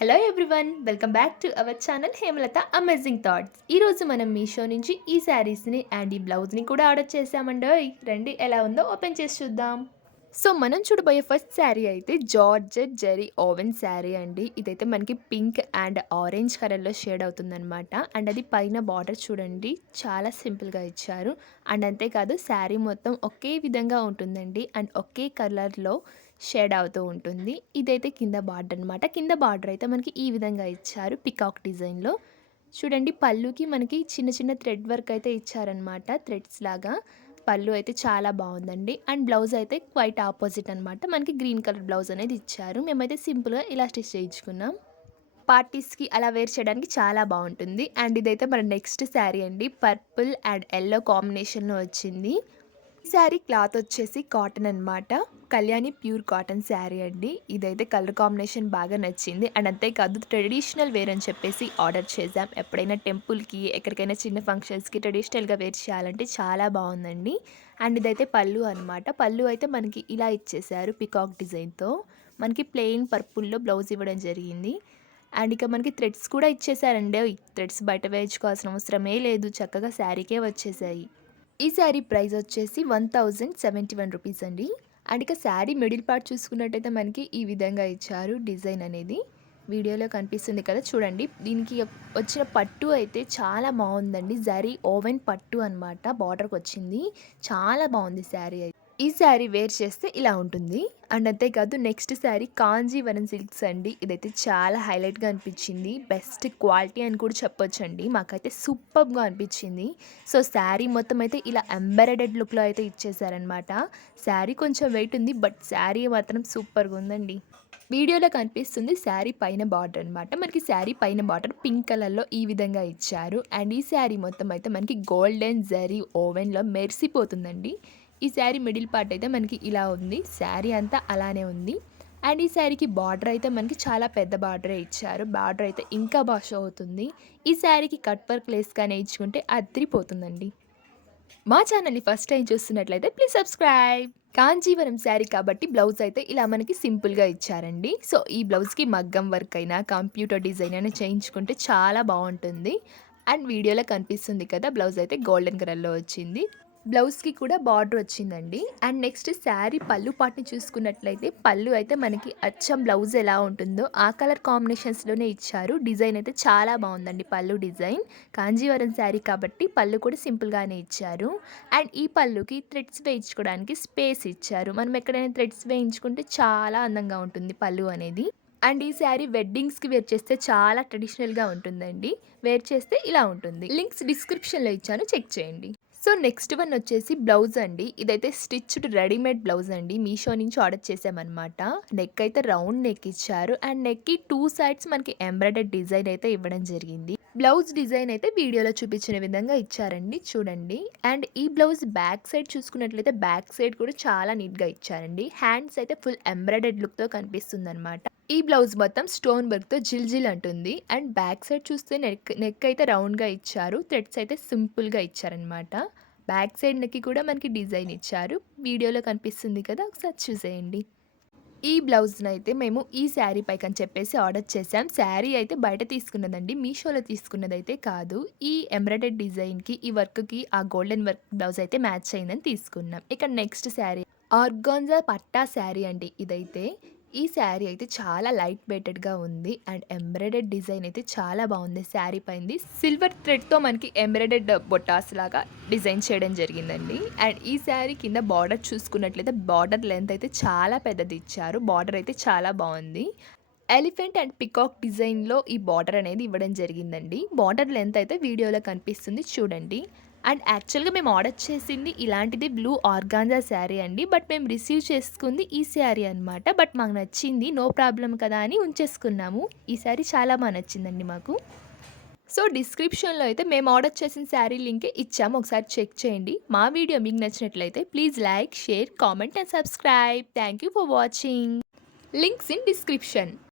Hello everyone welcome back to our channel Hemalatha amazing thoughts. ఈరోజు మనం మీషో నుంచి ఈ శారీస్ని అండ్ ఈ బ్లౌజ్ని కూడా ఆర్డర్ చేసామండోయ్. రండి ఎలా ఉందో ఓపెన్ చేసి చూద్దాం. సో మనం చూడబోయే ఫస్ట్ శారీ అయితే జార్జెట్ జరీ ఓవెన్ శారీ అండి. ఇదైతే మనకి పింక్ అండ్ ఆరెంజ్ కలర్లో షేడ్ అవుతుందన్నమాట. అండ్ అది పైన బార్డర్ చూడండి చాలా సింపుల్గా ఇచ్చారు. అండ్ అంతేకాదు శారీ మొత్తం ఒకే విధంగా ఉంటుందండి. అండ్ ఒకే కలర్లో షేడ్ అవుతూ ఉంటుంది. ఇదైతే కింద బార్డర్ అనమాట. కింద బార్డర్ అయితే మనకి ఈ విధంగా ఇచ్చారు పికాక్ డిజైన్లో. చూడండి పళ్ళుకి మనకి చిన్న చిన్న థ్రెడ్ వర్క్ అయితే ఇచ్చారనమాట, థ్రెడ్స్ లాగా. పళ్ళు అయితే చాలా బాగుందండి. అండ్ బ్లౌజ్ అయితే క్వైట్ ఆపోజిట్ అనమాట. మనకి గ్రీన్ కలర్ బ్లౌజ్ అనేది ఇచ్చారు. మేమైతే సింపుల్గా ఇలా స్టిచ్ చేయించుకున్నాం. పార్టీస్కి అలా వేర్ చేయడానికి చాలా బాగుంటుంది. అండ్ ఇదైతే మన నెక్స్ట్ శారీ అండి. పర్పుల్ అండ్ ఎల్లో కాంబినేషన్లో వచ్చింది. శారీ క్లాత్ వచ్చేసి కాటన్ అనమాట. కళ్యాణి ప్యూర్ కాటన్ శారీ అండి. ఇదైతే కలర్ కాంబినేషన్ బాగా నచ్చింది. అండ్ అంతేకాదు ట్రెడిషనల్ వేర్ అని చెప్పేసి ఆర్డర్ చేసాం. ఎప్పుడైనా టెంపుల్కి ఎక్కడికైనా చిన్న ఫంక్షన్స్కి ట్రెడిషనల్గా వేర్ చేయాలంటే చాలా బాగుందండి. అండ్ ఇదైతే పళ్ళు అనమాట. పళ్ళు అయితే మనకి ఇలా ఇచ్చేసారు పికాక్ డిజైన్తో. మనకి ప్లెయిన్ పర్పుల్లో బ్లౌజ్ ఇవ్వడం జరిగింది. అండ్ ఇక మనకి థ్రెడ్స్ కూడా ఇచ్చేసారండి. థ్రెడ్స్ బయట వేయించుకోవాల్సిన అవసరమే లేదు, చక్కగా శారీకే వచ్చేసాయి. ఈ శారీ ప్రైస్ వచ్చేసి 1071 రూపీస్ అండి. అండ్ ఇక శారీ మిడిల్ పార్ట్ చూసుకున్నట్టయితే మనకి ఈ విధంగా ఇచ్చారు డిజైన్ అనేది. వీడియోలో కనిపిస్తుంది కదా చూడండి. దీనికి వచ్చిన పట్టు అయితే చాలా బాగుందండి. జరీ ఓవెన్ పట్టు అనమాట. బార్డర్కి వచ్చింది, చాలా బాగుంది శారీ అయితే. ఈ శారీ వేర్ చేస్తే ఇలా ఉంటుంది. అండ్ అంతేకాదు నెక్స్ట్ శారీ కాంజీవరం సిల్క్స్ అండి. ఇదైతే చాలా హైలైట్గా అనిపించింది. బెస్ట్ క్వాలిటీ అని కూడా చెప్పొచ్చండి. మాకైతే సూపర్గా అనిపించింది. సో శారీ మొత్తం అయితే ఇలా ఎంబరాయిడెడ్ లుక్లో అయితే ఇచ్చేసారనమాట. శారీ కొంచెం వెయిట్ ఉంది, బట్ శారీ మాత్రం సూపర్గా ఉందండి. వీడియోలో కనిపిస్తుంది శారీ పైన బార్డర్ అనమాట. మనకి శారీ పైన బార్డర్ పింక్ కలర్లో ఈ విధంగా ఇచ్చారు. అండ్ ఈ శారీ మొత్తం అయితే మనకి గోల్డెన్ జరీ ఓవెన్లో మెరిసిపోతుందండి. ఈ శారీ మిడిల్ పార్ట్ అయితే మనకి ఇలా ఉంది. శారీ అంతా అలానే ఉంది. అండ్ ఈ శారీకి బార్డర్ అయితే మనకి చాలా పెద్ద బార్డరే ఇచ్చారు. బార్డర్ అయితే ఇంకా బాగా షో అవుతుంది. ఈ శారీకి కట్ వర్క్ లేస్గానే ఇచ్చుకుంటే అదిరిపోతుందండి. మా ఛానల్ని ఫస్ట్ టైం చూస్తున్నట్లయితే ప్లీజ్ సబ్స్క్రైబ్. కాంజీవరం శారీ కాబట్టి బ్లౌజ్ అయితే ఇలా మనకి సింపుల్గా ఇచ్చారండి. సో ఈ బ్లౌజ్కి మగ్గం వర్క్ అయినా కంప్యూటర్ డిజైన్ అయినా చేయించుకుంటే చాలా బాగుంటుంది. అండ్ వీడియోలో కనిపిస్తుంది కదా, బ్లౌజ్ అయితే గోల్డెన్ కలర్లో వచ్చింది. బ్లౌజ్కి కూడా బార్డర్ వచ్చిందండి. అండ్ నెక్స్ట్ శారీ పళ్ళు పార్ట్ని చూసుకున్నట్లయితే పళ్ళు అయితే మనకి అచ్చం బ్లౌజ్ ఎలా ఉంటుందో ఆ కలర్ కాంబినేషన్స్లోనే ఇచ్చారు. డిజైన్ అయితే చాలా బాగుందండి పళ్ళు డిజైన్. కాంజీవరం శారీ కాబట్టి పళ్ళు కూడా సింపుల్గానే ఇచ్చారు. అండ్ ఈ పళ్ళుకి థ్రెడ్స్ వేయించుకోవడానికి స్పేస్ ఇచ్చారు. మనం ఎక్కడైనా థ్రెడ్స్ వేయించుకుంటే చాలా అందంగా ఉంటుంది పళ్ళు అనేది. అండ్ ఈ శారీ వెడ్డింగ్స్కి వేర్ చేస్తే చాలా ట్రెడిషనల్గా ఉంటుందండి. వేర్ చేస్తే ఇలా ఉంటుంది. లింక్స్ డిస్క్రిప్షన్లో ఇచ్చాను, చెక్ చేయండి. సో నెక్స్ట్ వన్ వచ్చేసి బ్లౌజ్ అండి. ఇదైతే స్టిచ్డ్ రెడీమేడ్ బ్లౌజ్ అండి. మీషో నుంచి ఆర్డర్ చేసామన్నమాట. నెక్ అయితే రౌండ్ నెక్ ఇచ్చారు. అండ్ నెక్కి టూ సైడ్స్ మనకి ఎంబ్రాయిడరీ డిజైన్ అయితే ఇవ్వడం జరిగింది. బ్లౌజ్ డిజైన్ అయితే వీడియోలో చూపించిన విధంగా ఇచ్చారండి, చూడండి. అండ్ ఈ బ్లౌజ్ బ్యాక్ సైడ్ చూసుకున్నట్లయితే బ్యాక్ సైడ్ కూడా చాలా నీట్గా ఇచ్చారండి. హ్యాండ్స్ అయితే ఫుల్ ఎంబ్రాయిడరీ లుక్తో కనిపిస్తుంది అనమాట. ఈ బ్లౌజ్ మొత్తం స్టోన్ వర్క్తో జిల్ అంటుంది. అండ్ బ్యాక్ సైడ్ చూస్తే నెక్ అయితే రౌండ్గా ఇచ్చారు. థ్రెడ్స్ అయితే సింపుల్గా ఇచ్చారనమాట. బ్యాక్ సైడ్ నెక్కి కూడా మనకి డిజైన్ ఇచ్చారు. వీడియోలో కనిపిస్తుంది కదా, ఒకసారి చూసేయండి. ఈ బ్లౌజ్‌నైతే మేము ఈ శారీ పైకని చెప్పేసి ఆర్డర్ చేసాం. శారీ అయితే బయట తీసుకున్నదండి, మీషోలో తీసుకున్నదైతే కాదు. ఈ ఎంబ్రాయిడరీ డిజైన్‌కి, ఈ వర్క్‌కి ఆ గోల్డెన్ వర్క్ బ్లౌజ్ అయితే మ్యాచ్ అయిందని తీసుకున్నాం. ఇక నెక్స్ట్ శారీ ఆర్గాన్జా పట్టా శారీ అండి ఇదైతే. ఈ శారీ అయితే చాలా లైట్ వెయిటెడ్‌గా ఉంది. అండ్ ఎంబ్రాయిడరీ డిజైన్ అయితే చాలా బాగుంది శారీ పైనది. సిల్వర్ థ్రెడ్‌తో మనకి ఎంబ్రాయిడర్డ్ బొటాస్ లాగా డిజైన్ చేయడం జరిగిందండి. అండ్ ఈ శారీ కింద బార్డర్ చూసుకున్నట్లయితే బార్డర్ లెంత్ అయితే చాలా పెద్దది ఇచ్చారు. బార్డర్ అయితే చాలా బాగుంది. ఎలిఫెంట్ అండ్ పికాక్ డిజైన్‌లో ఈ బార్డర్ అనేది ఇవ్వడం జరిగిందండి. బార్డర్ లెంత్ అయితే వీడియోలో కనిపిస్తుంది, చూడండి. అండ్ యాక్చువల్‌గా మేము ఆర్డర్ చేసింది ఇలాంటిది బ్లూ ఆర్గాంజా శారీ అండి. బట్ మేము రిసీవ్ చేసుకుంది ఈ శారీ అనమాట. బట్ మాకు నచ్చింది, నో ప్రాబ్లమ్ కదా అని ఉంచేసుకున్నాము. ఈ శారీ చాలా బాగా నచ్చిందండి మాకు. సో డిస్క్రిప్షన్‌లో అయితే మేము ఆర్డర్ చేసిన శారీ లింకే ఇచ్చాము, ఒకసారి చెక్ చేయండి. మా వీడియో మీకు నచ్చినట్లయితే please like, share, comment and subscribe. Thank you for watching. Links in description.